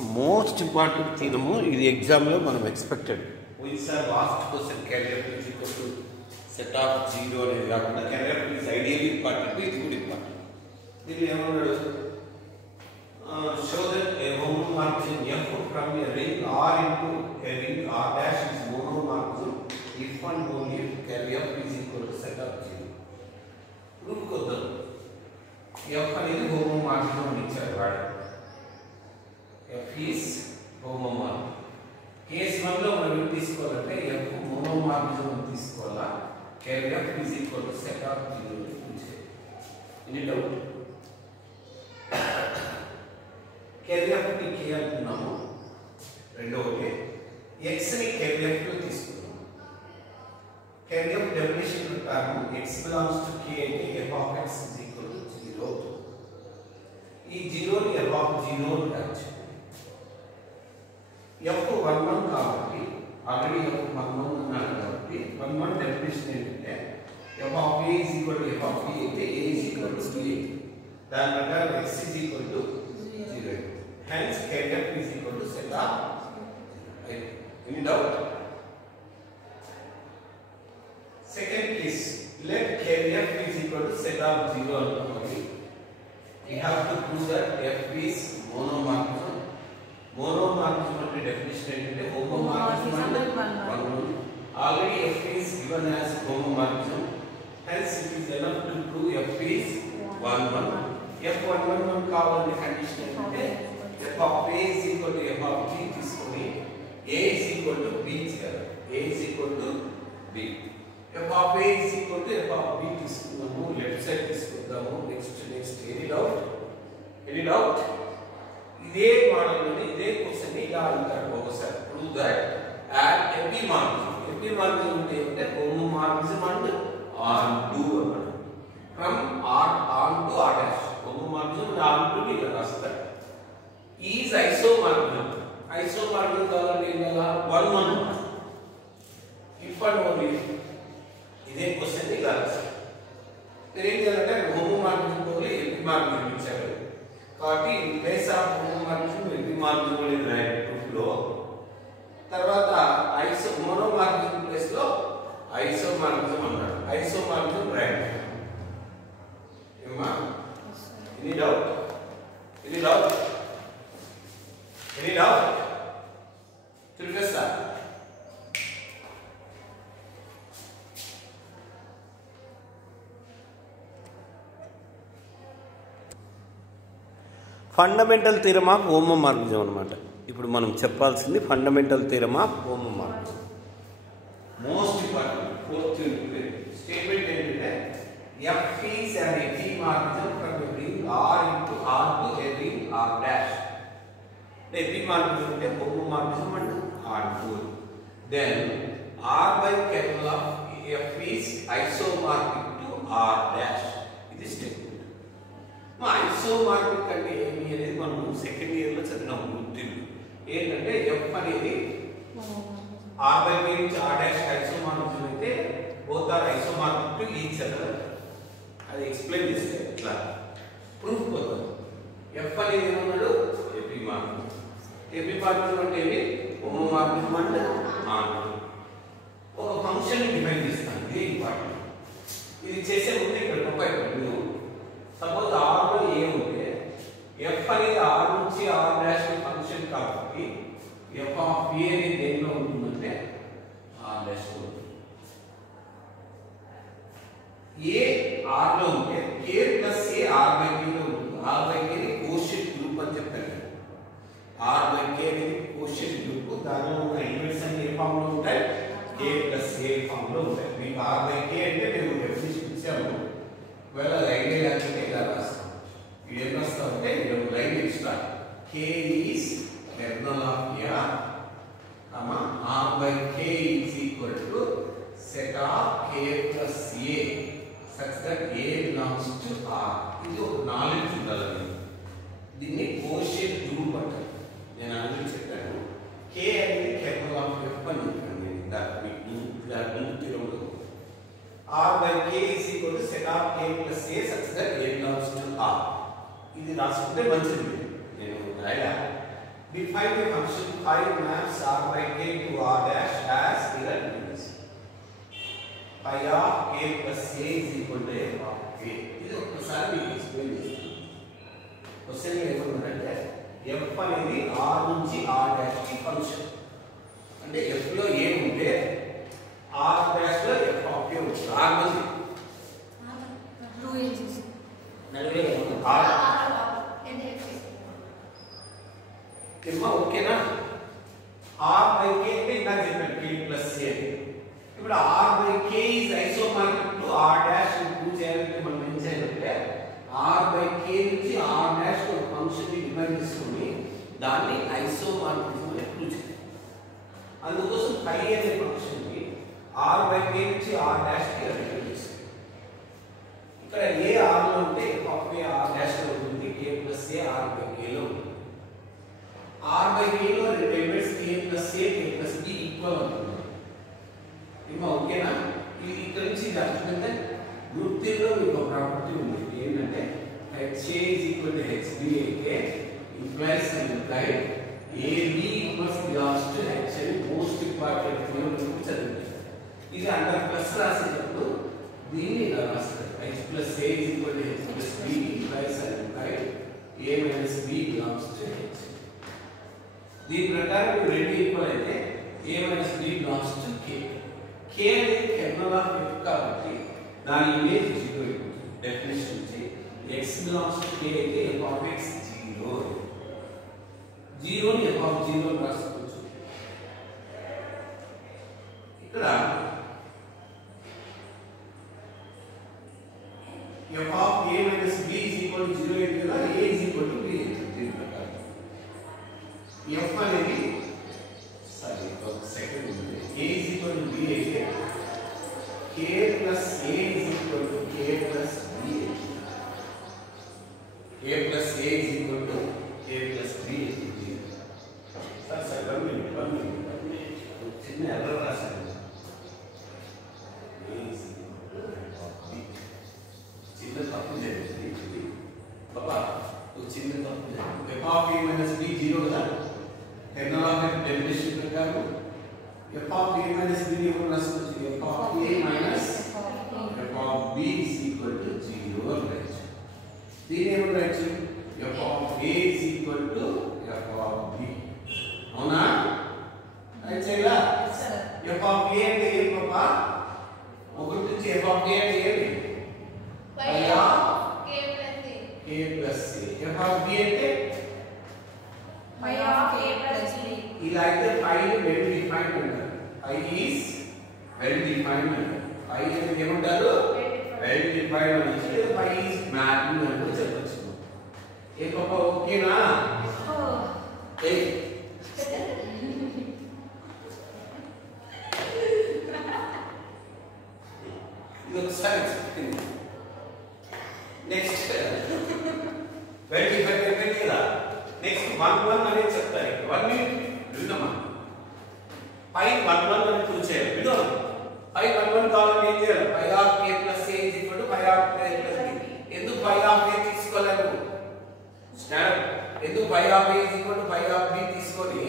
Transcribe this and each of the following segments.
Most important theme ఇది ఎగ్జామ్లో మనం expected sir last question carrier is equal to set of zero అనేది కాకుండా క్యారియర్ ఈజ్ ఐడియల్లీ ఇంపార్టెంట్, ఇది కూడా ఇంపార్టెంట్. దీన్ని ఏమన్నాడు, show that a homomorphism F from a ring R into a ring R dash is monomorphism if and only if carry F is equal to set of zero. Proof kodam F అనేది homomorphism అని ఇచ్చారు వాడు. F is homomorphism. Case 1 లో మనం ఏం తీసుకోవాలంటే F monomorphism అని తీసుకోవాలా, carry F is equal to set of zero అని ఇచ్చారు. Any doubt? KF ని K అనుకున్నాము, రెండోది X ని KF లో తీసుకున్నాము. KF డెఫినిషన్ ప్రకారం X belongs to K అంటే f of x is equal to 0. ఈ 0 ని f of 0 అని రాయొచ్చు. F11 కాబట్టి ఆల్రెడీ F11 అన్నాడు కాబట్టి 11 డెఫినిషన్ ఏంటంటే f of a is equal to f of b అయితే a is equal to b. దాని ప్రకారం x is equal to 0. Hence KF is equal to set of 0. Any doubt? Second case, let KF is equal to set of 0. We have to prove that F is monomorphism. Monomorphism అంటే definition ఏంటంటే homomorphism అంటే 1. Already F is given as homomorphism. Hence it is enough to prove F is 1. F11 కావాలంటే condition ఏంటంటే f of a is equal to f of b తీసుకొని a is equal to b చేయాలి. a is equal to b. f of a is equal to f of b తీసుకున్నాము, left side తీసుకుందాము. Next any doubt? ఇదే మోడల్ని ఇదే question ఇలా అడుగుతాడు ఒకసారి. ప్రూవ్ దట్ యాడ్ ఎపిమార్ఫిజం అంటే ఏంటంటే హోమోమార్ఫిజం అండ్ ఆన్ టు అన్నమాట. From R onto R dash homomorphism and onto ఇలా రాస్తారు. Is isomorphism. ఐసోమార్ఫిజం కావాలంటే ఏం కావాలా? 1 ఇఫ్ అండ్ ఓన్లీ ఇదే క్వశ్చన్ ఇలా రాస్తారు. మీరు ఏం చేయాలంటే హోమోమార్ఫిజం బదులు ఎపిమార్ఫిజం ఇచ్చారు కాబట్టి in place of homomorphism epimorphism అనేది రాయండి ప్రూఫ్ లో. తర్వాత మోనోమార్ఫిజం ప్లేస్ లో ఐసోమార్ఫిజం అన్నాడు. ఐసోమార్ఫిజం రాయండి. ఏమా ఎనీ డౌట్? తిరిగేస్తా. ఫండమెంటల్ థియరమ్ ఆఫ్ హోమోమార్ఫిజం అన్నమాట. ఇప్పుడు మనం చెప్పాల్సింది fundamental theorem of homomorphism. Most important fourth statement ఏంటంటే F is an epimorphism from a ring R into R to a ring R dash. The epimorphism అంటే homomorphism and R2. Then R by kernel of F is isomorphic to R dash. ఇది statement. Isomorphic అంటే ఏమి అనేది మనం second year లో చదివినాం గుర్తింపు. ఏంటంటే F అనేది R by K నుంచి R dash ఐసోమార్ఫిజం అయితే both are isomorphic to each other. అది ఎక్స్ప్లెయిన్ చేస్తే ఇట్లా ప్రూఫ్ పోతాం. F అనేది ఏమన్నాడు? ఎపిమార్ఫిజం. ఎపిమార్ఫిజం అంటే ఏమి? హోమోమార్ఫిజం అంటే ఆన్. ఒక ఫంక్షన్ డిఫైన్ చేస్తాను, ఇది ఇంపార్టెంట్. ఇది చేసే ముందు ఇక్కడ ఉపయోగపడు. సపోజ్ R లో ఏ ఉంటే F అనేది R నుంచి R డాష్ ఫంక్షన్ కాబట్టి F ఆఫ్ A అనేది దేనిలో ఉంటుందంటే R డాష్ లో ఉంటుంది. ఏ R లో ఉంటే K plus A R by K లో ఉంటుంది. R బై K ని కోషియంట్ గ్రూప్ అని చెప్తారు. R బై K అనేది కోషియంట్ గ్రూప్. దానిలో ఉన్న ఎలిమెంట్స్ అన్ని ఏ ఫామ్ లో ఉంటాయి? K ప్లస్ A ఫామ్ లో ఉంటాయి. మీకు R బై K అంటే మేము డెఫినిషన్ ఇచ్చాము. ఒకవేళ లైన్ లేకపోతే ఇలా రాస్తాం. ఇది ఏం రాస్తాం అంటే ఇది line extra. K is kernel of A, R by K is equal to set of K plus A such that A belongs to R. ఇది ఒక నాలెడ్జ్ ఉండాలి. దీన్ని కోషియంట్ గ్రూప్ అంటారు. నేను ఆల్రెడీ చెప్పాను. K అనేది కెర్నల్ ఆఫ్ F అని చెప్పాను నేను దాని ముందు తీరంలో. R by K is equal to set of K plus A such that A belongs to R. ఇది రాసుకుంటే మంచిది. నేను రాయలా Define the function phi maps r by k to r dash as given below. Phi of k plus a is equal to f of k. ఇది ఒకసారి మీకు explain చేస్తాను. Question ఏమన్నారంటే f అనేది r నుంచి r dash కి function. అంటే f లో a ఉంటే r dash లో f of k ఉంటుంది. r ఉంది. True is. నలుగురే r ఏమో ఓకేనా? r by k అంటే ఇందాక చెప్పాను k plus a. ఇప్పుడు r by k is isomorphic to r dash ని ప్రూవ్ చేయాలంటే మనం ఏం చేయాలంటే r by k నుంచి r dash ఒక ఫంక్షన్ ని డిఫైన్ చేసుకొని దాన్ని ఐసోమార్ఫిజం అని ప్రూవ్ చేయాలి. అందుకోసం phi అనే ఫంక్షన్ ని r by k నుంచి r dash కి డిఫైన్ చేస్తాం. ఇక్కడ a r లో ఉంటే f of a r dash లో ఉంటుంది, k plus a r by k లో ఉంటుంది. r by k లో రెండు elements k plus a k plus b equal అవుతుంది. ఇమ్మా ఓకేనా? ఇది ఇక్కడ నుంచి ఇది అర్థమైందా? గ్రూప్ 3 లో మీకు ఒక ప్రాపర్టీ ఉంది. ఏంటంటే HA is equal to HB అయితే implies and implied AB equals belongs to H అని మోస్ట్ ఇంపార్టెంట్ థియరం చదివింది. ఇది అండర్ ప్లస్ రాసేటప్పుడు దీన్ని ఇలా రాస్తారు. H plus A is equal to H plus B implies and implied A minus B belongs to H. దీని ప్రకారం రెండు ఈక్వల్ అయితే A minus B belongs to K. K అనేది కెర్నల్ ఆఫ్ F కాబట్టి దాని ఇమేజ్ 0 అయిపోతుంది. డెఫినిషన్ నుంచి x belongs to K అయితే f of x 0. 0 ని f of 0 రాసుకోవచ్చు. ఇక్కడ f of a minus b is equal to 0 అయితే కదా a is equal to b దీని ప్రకారం f అనేది సారీ ఒక సెకండ్ ఉంది. a is equal to b అయితే k plus a is equal to k plus b. a plus a is equal to a plus b. Sir 1 minute చిన్న error రాశాను. a is equal to f of b. చిన్న తప్పు జరిగింది బాబా, ఒక చిన్న తప్పు జరిగింది. f of a minus b 0 కదా. కెర్నల్ ఆఫ్ f డెఫినిషన్ ప్రకారం f of a minus b ఏమో రాసుకోవచ్చు. f of a minus f of b is equal to 0 అని రాయొచ్చు. దీని ఏమో రాయొచ్చు f of a is equal to f of b. అవునా? రాయొచ్చేలా f of a అంటే ఏం పాపా? ఒకటి నుంచి f of a అంటే ఏమి? Phi of k plus a. k plus a. f of b అంటే Phi of k plus b. ఇలా అయితే phi వెల్ డిఫైన్డ్ అంటారు. phi is well defined అంటారు. phi అనేది ఏమంటారు? వెల్ డిఫైన్డ్ అని చెప్పి phi is mapping అని కూడా చెప్పొచ్చు. ఏ పాపా ఓకేనా? ఏ ఇది ఒకసారి చెప్పింది. నెక్స్ట్ వెల్ డిఫైన్డ్ అయిపోయింది కదా. నెక్స్ట్ 1 1 అనేది చెప్తారు. 1 మినిట్ విందమ్మా. పై 1 1 అని ప్రూవ్ చేయాలి. విను. పై 1 1 కావాలంటే ఏం చేయాలి? Pi of k plus a is equal to pi of k plus b. ఎందుకు పై ఆఫ్ a తీసుకోలేదు? స్టాండర్డ్. ఎందుకు pi of a is equal to pi of b తీసుకొని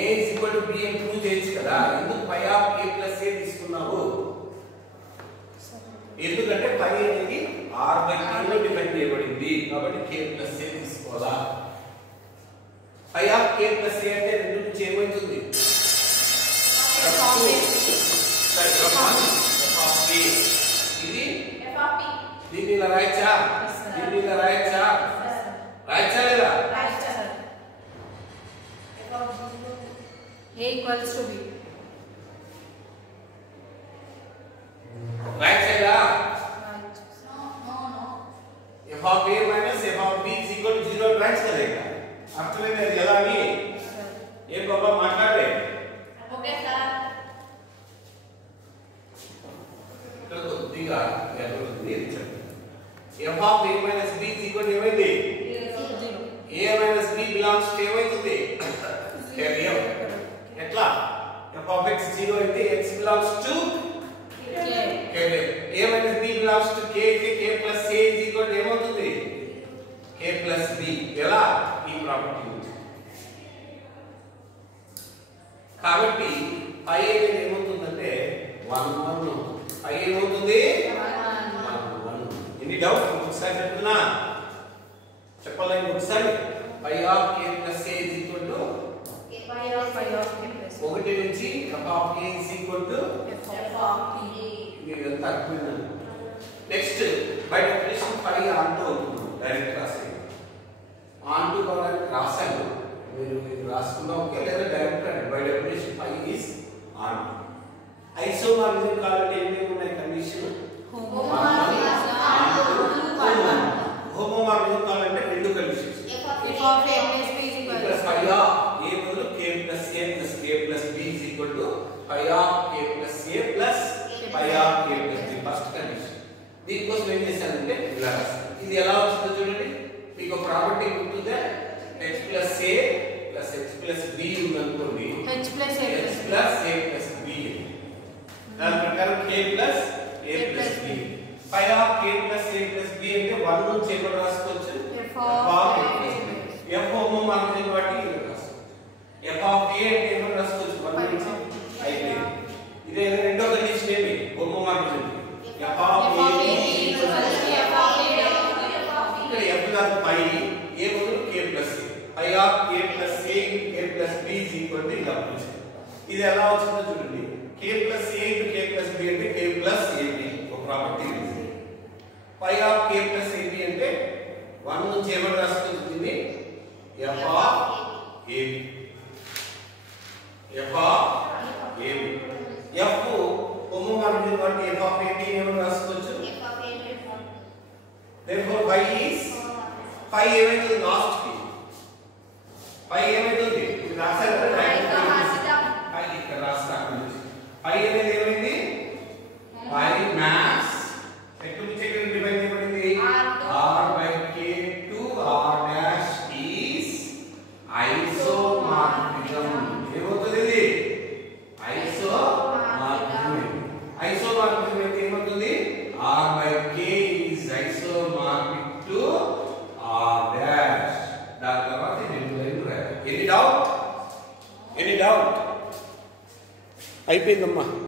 a is equal to b అని prove చేయొచ్చు కదా. ఎందుకు pi of k plus a తీసుకున్నావు? ఎందుకంటే పై అనేది r by k లో డిపెండ్ చేయబడింది కాబట్టి k ప్లస్ a తీసుకోవాలా. Pi of k plus a అంటే రెండు నుంచి ఏమవుతుంది? ఇది F of p. దీన్ని ఇలా రాయచ్చా? దీన్ని ఇలా రాయచ్చా? రాయచ్చా లేదా? Right, sir. F of a equals to b. రాయచ్చా లేదా? Right. No. f of a minus f of b is equal to 0 రాయచ్చు కదా ఇక్కడ. అర్థమైంది అది ఎలా అని? ఏం బాబా మాట్లాడే? Okay, sir. ఇక్కడ కొద్దిగా ఎర్రర్ ఉంది అని చెప్పండి. f of a minus b is equal to ఏమైంది? a minus b belongs to ఏమైతుంది? కేవలం ఎట్లా? f of x 0 అయితే x belongs to కేవలం a minus b belongs to k అయితే k plus a is equal to ఏమవుతుంది? k plus b. ఎలా? ఈ ప్రాపర్టీ నుంచి కాబట్టి పై అనేది ఏమవుతుందంటే 1 1 పై ఏమవుతుంది 1 1. ఎన్ని డౌట్ ఒకసారి చెప్తున్నా చెప్పాలని ఒకసారి pi of k plus a is equal to pi of k plus 1 నుంచి f of k is equal to f of t. మీరు ఎంత అర్థమైంది. Next by definition phi onto అవుతుంది డైరెక్ట్ రాసేది. ఆన్టు కావాలని రాసాను మీరు ఇది రాసుకుందాం ఓకే లేదా డైరెక్ట్ రండి. By definition phi is onto. Isomorphism కావాలంటే ఏమేమి ఉన్నాయి కండిషన్ హోమోమార్ఫిజం కావాలంటే రెండు conditions f of a plus b is equal ఇక్కడ to phi of a బదులు k plus a plus k plus b is equal to phi of k plus a plus phi of k plus b first condition. దీనికోసం ఏం చేశానంటే ఇలా రాస్తాను. ఇది ఎలా వస్తుందో చూడండి. మీకు ప్రాపర్టీ గుర్తుందా h plus a plus h plus b ఉందనుకోండి h plus a h plus a plus b దాని ప్రకారం k plus a plus b phi of k plus a plus b అంటే 1 నుంచి ఎక్కడ రాసుకోవచ్చు f of a f homomorphism కాబట్టి ఇలా రాసుకోవచ్చు. f of a అంటే ఏమని రాసుకోవచ్చు 1 నుంచి అయిపోయింది. ఇదే రెండో కండిషన్ ఏమి హోమోమార్ఫిజం f of a ఇక్కడ f కాదు పై a బదులు k plus a phi of k plus a into k plus b is equal to ఇలా వచ్చింది. ఇది ఎలా వచ్చిందో చూడండి. k plus a into k plus b అంటే k plus ab ఒక ప్రాపర్టీ ఉంది. phi of k plus ab అంటే 1 నుంచి ఏమని రాసుకోవచ్చు దీన్ని f of ab f of ab f homomorphism కాబట్టి f of ab ఏమని రాసుకోవచ్చు therefore phi is phi ఏమైతుంది లాస్ట్ కి phi ఏమైతుంది ఇది రాశారు కదా phi ఇక్కడ రాస్తాను phi అనేది ఏమైంది phi mass ఎక్కడి నుంచి ఎక్కడ డివైడ్ చేయబడింది r by k to r dash is isomorphism ఏమవుతుంది ఇది isomorphism isomorphism అయితే ఏమవుతుంది r by k is isomorphic to r dash దాని తర్వాత రెండు లైన్లు రాయాలి. ఎనీ డౌట్ అయిపోయిందమ్మా.